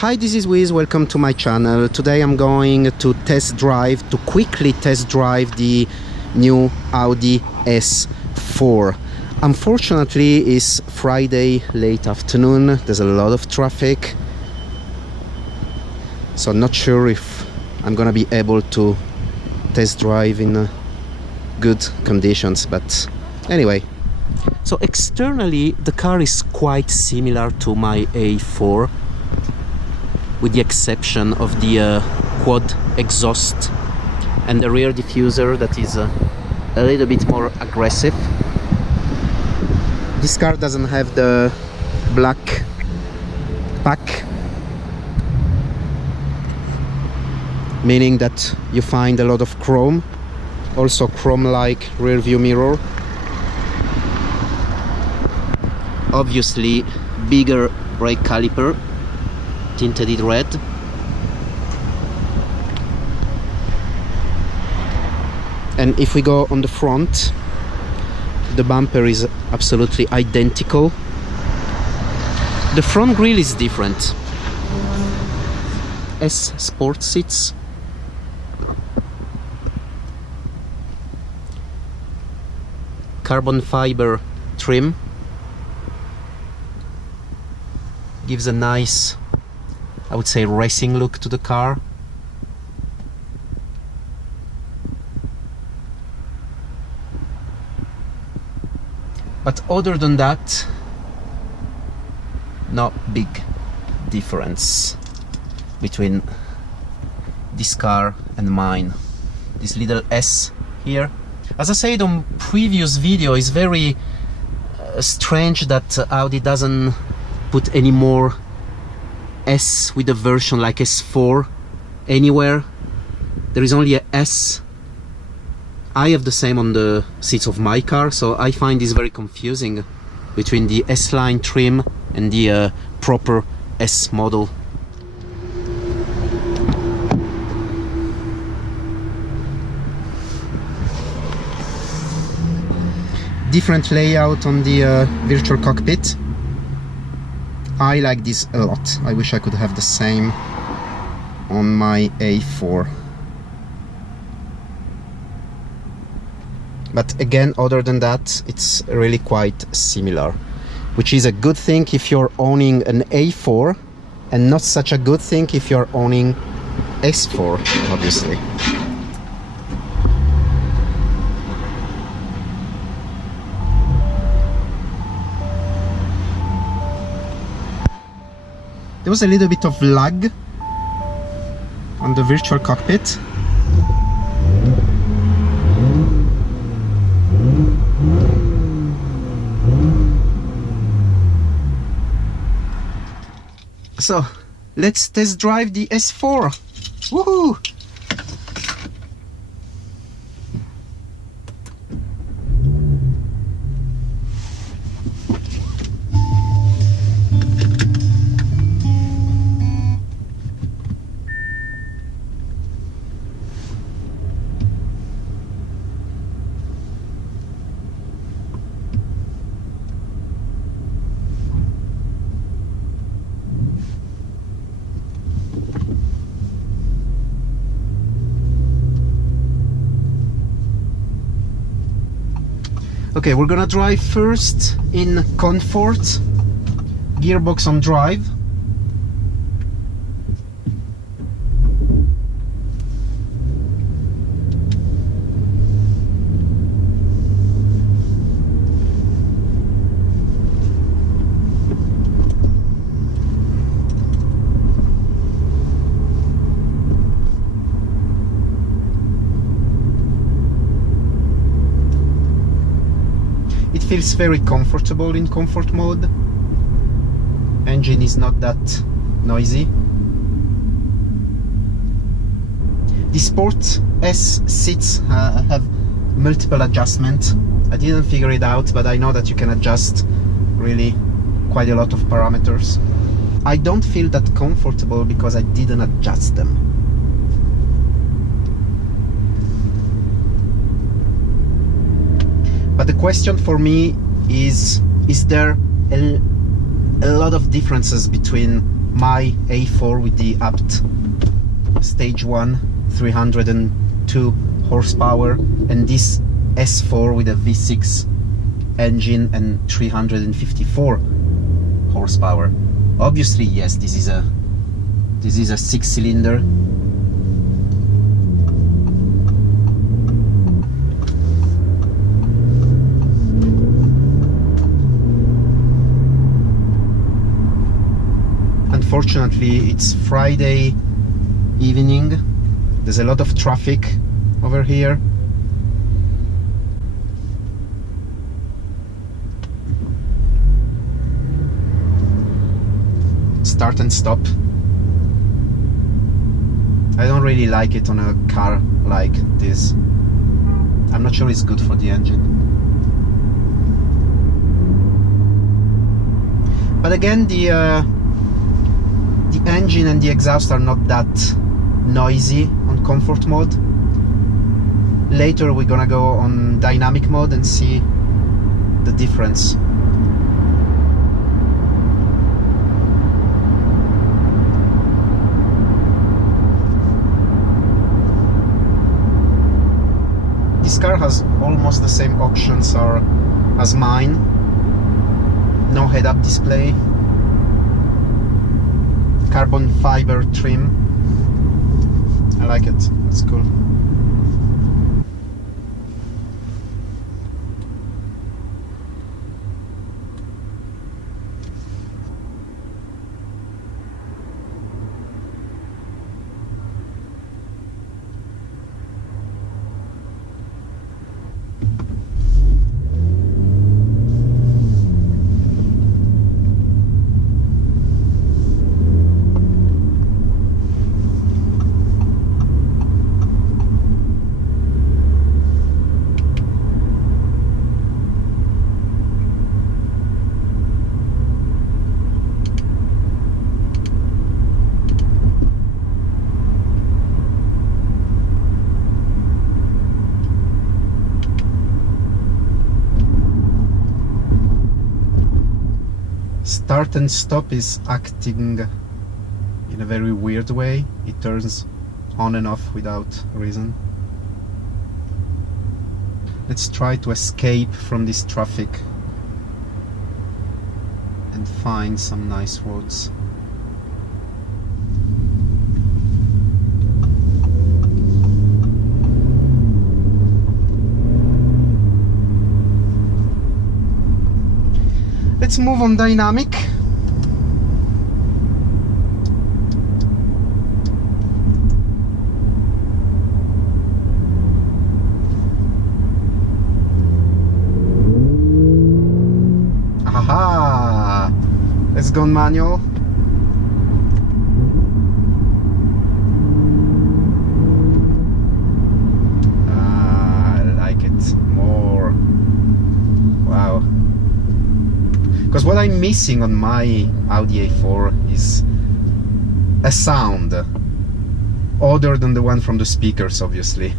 Hi, this is Wiz, welcome to my channel. Today I'm going to quickly test drive the new Audi S4. Unfortunately, it's Friday late afternoon, there's a lot of traffic, so I'm not sure if I'm gonna be able to test drive in good conditions, but anyway. So externally the car is quite similar to my A4, with the exception of the quad exhaust and the rear diffuser that is a little bit more aggressive. This car doesn't have the black pack, meaning that you find a lot of chrome, also chrome-like rear view mirror. Obviously bigger brake caliper, tinted in red. And if we go on the front, the bumper is absolutely identical. The front grille is different. S sport seats. Carbon fiber trim. Gives a nice, I would say, racing look to the car. But other than that, no big difference between this car and mine. This little S here. As I said on previous video, it's very strange that Audi doesn't put any more S with a version like S4 anywhere. There is only a S. I have the same on the seats of my car, so I find this very confusing between the S-line trim and the proper S model. Different layout on the virtual cockpit. I like this a lot. I wish I could have the same on my A4. But again, other than that, it's really quite similar, which is a good thing if you're owning an A4, and not such a good thing if you're owning S4, obviously. There was a little bit of lag on the virtual cockpit. So let's test drive the S4. Woohoo! Okay, we're gonna drive first in comfort, gearbox on drive. It feels very comfortable in comfort mode. Engine is not that noisy. The Sport S seats have multiple adjustments. I didn't figure it out, but I know that you can adjust really quite a lot of parameters. I don't feel that comfortable because I didn't adjust them. But the question for me is there a lot of differences between my A4 with the apt stage 1 302 horsepower and this S4 with a V6 engine and 354 horsepower. Obviously, yes, this is a 6-cylinder. Unfortunately, it's Friday evening. There's a lot of traffic over here. Start and stop. I don't really like it on a car like this. I'm not sure it's good for the engine. But again, the engine and the exhaust are not that noisy on comfort mode. Later we're gonna go on dynamic mode and see the difference. This car has almost the same options as mine. No head-up display, carbon fiber trim. I like it, it's cool. Start and stop is acting in a very weird way. It turns on and off without reason. Let's try to escape from this traffic and find some nice roads. Let's move on dynamic. Aha! Let's go on manual. I like it more. Wow. Because what I'm missing on my Audi A4 is a sound other than the one from the speakers, obviously.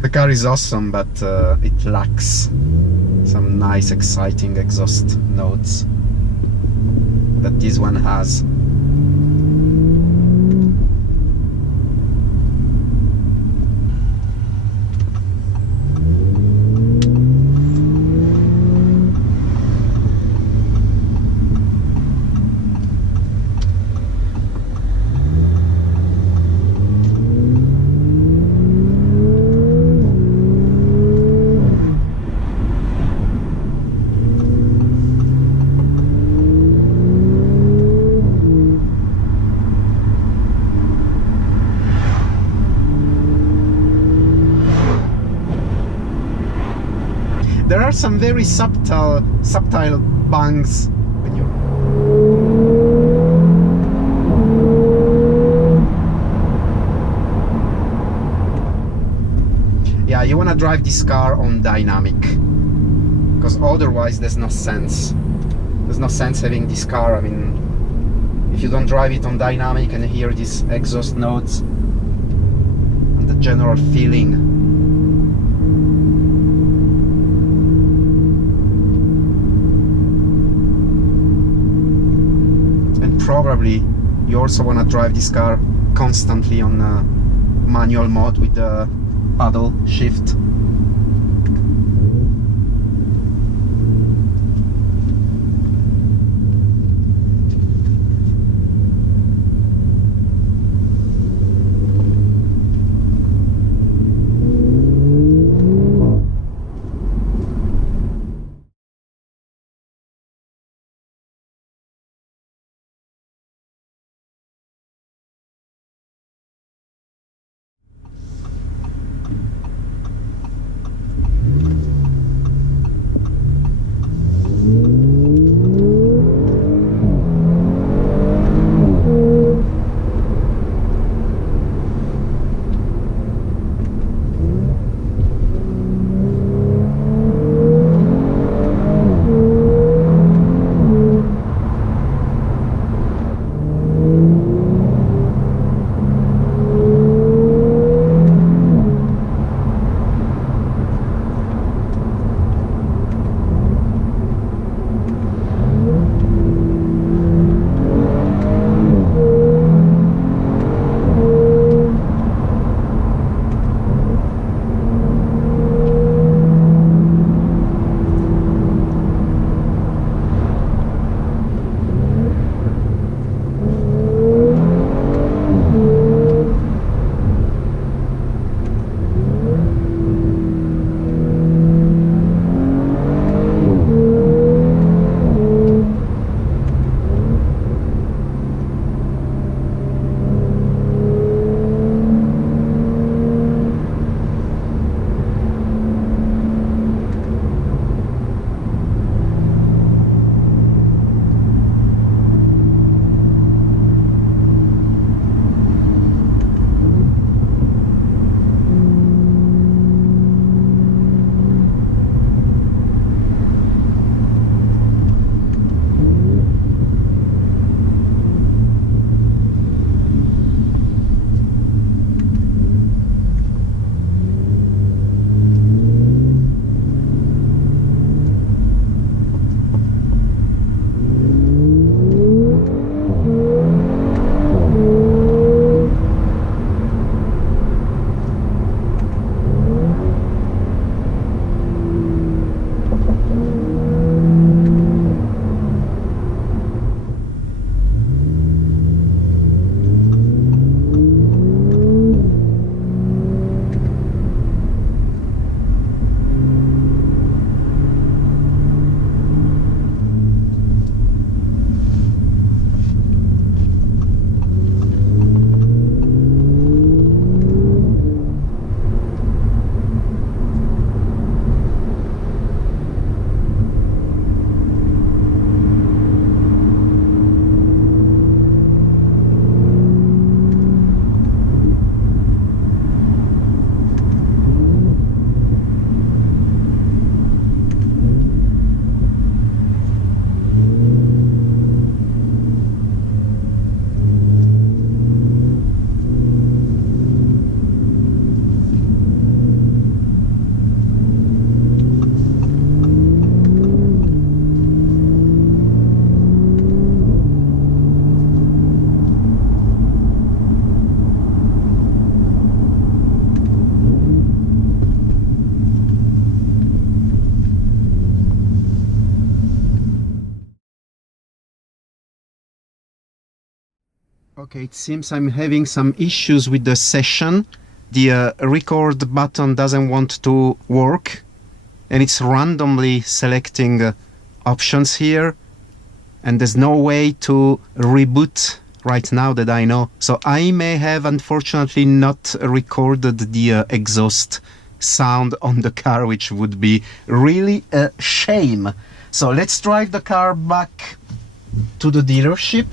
The car is awesome, but it lacks some nice exciting exhaust notes that this one has. There are some very subtle bangs when you... Yeah, you want to drive this car on dynamic, because otherwise there's no sense. There's no sense having this car. I mean, if you don't drive it on dynamic and hear these exhaust notes and the general feeling. probably you also want to drive this car constantly on manual mode with the paddle shift. Okay, it seems I'm having some issues with the session. The record button doesn't want to work, and it's randomly selecting options here, and there's no way to reboot right now that I know. So I may have unfortunately not recorded the exhaust sound on the car, which would be really a shame. So let's drive the car back to the dealership.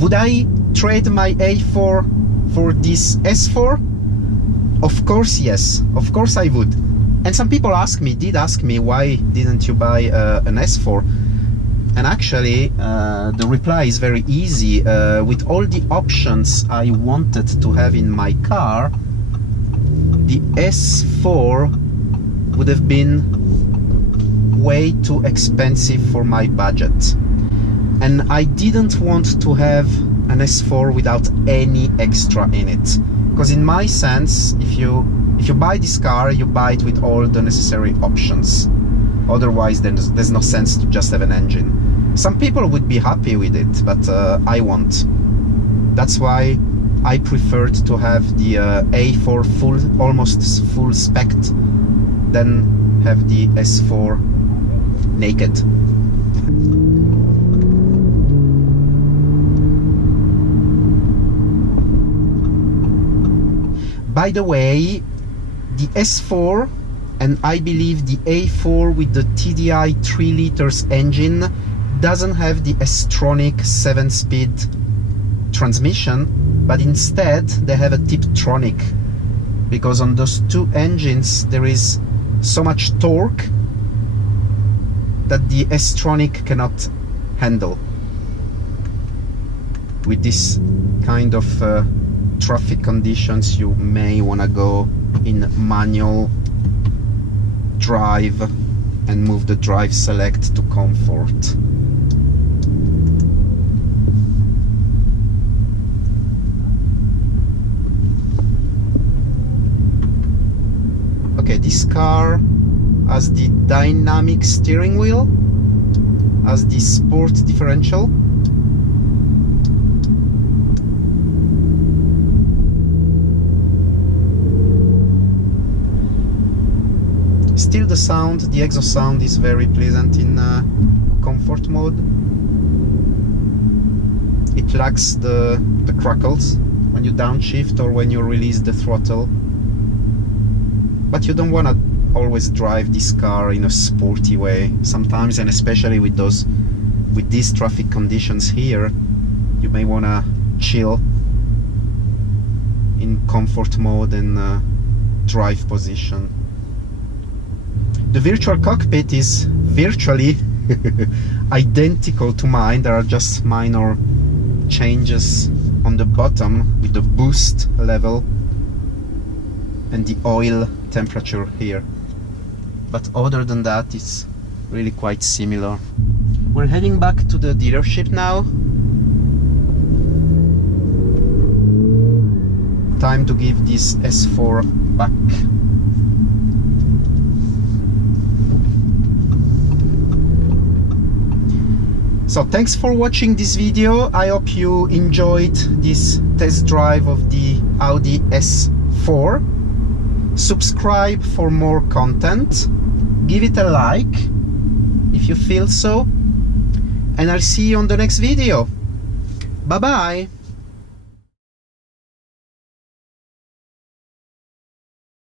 Would I trade my A4 for this S4? Of course, yes. Of course I would. And some people did ask me, why didn't you buy an S4? And actually, the reply is very easy. With all the options I wanted to have in my car, the S4 would have been way too expensive for my budget. and I didn't want to have an S4 without any extra in it, because in my sense, if you buy this car, you buy it with all the necessary options. Otherwise, there's no sense to just have an engine. Some people would be happy with it, but I won't. That's why I preferred to have the A4 full, almost full spec, than have the S4 naked. By the way, the S4 and I believe the A4 with the TDI 3 liters engine doesn't have the S-tronic 7-speed transmission, but instead they have a Tiptronic, because on those two engines there is so much torque that the S-tronic cannot handle. With this kind of traffic conditions, you may want to go in manual drive and move the drive select to comfort. Okay, this car has the dynamic steering wheel, has the sport differential, still the sound, the exhaust sound is very pleasant in comfort mode. It lacks the crackles when you downshift or when you release the throttle. But you don't want to always drive this car in a sporty way. Sometimes, and especially with these traffic conditions here, you may want to chill in comfort mode and drive position. The virtual cockpit is virtually identical to mine. There are just minor changes on the bottom with the boost level and the oil temperature here. But other than that, it's really quite similar. We're heading back to the dealership now. Time to give this S4 back. So thanks for watching this video. I hope you enjoyed this test drive of the Audi S4. Subscribe for more content. Give it a like if you feel so. And I'll see you on the next video. Bye bye.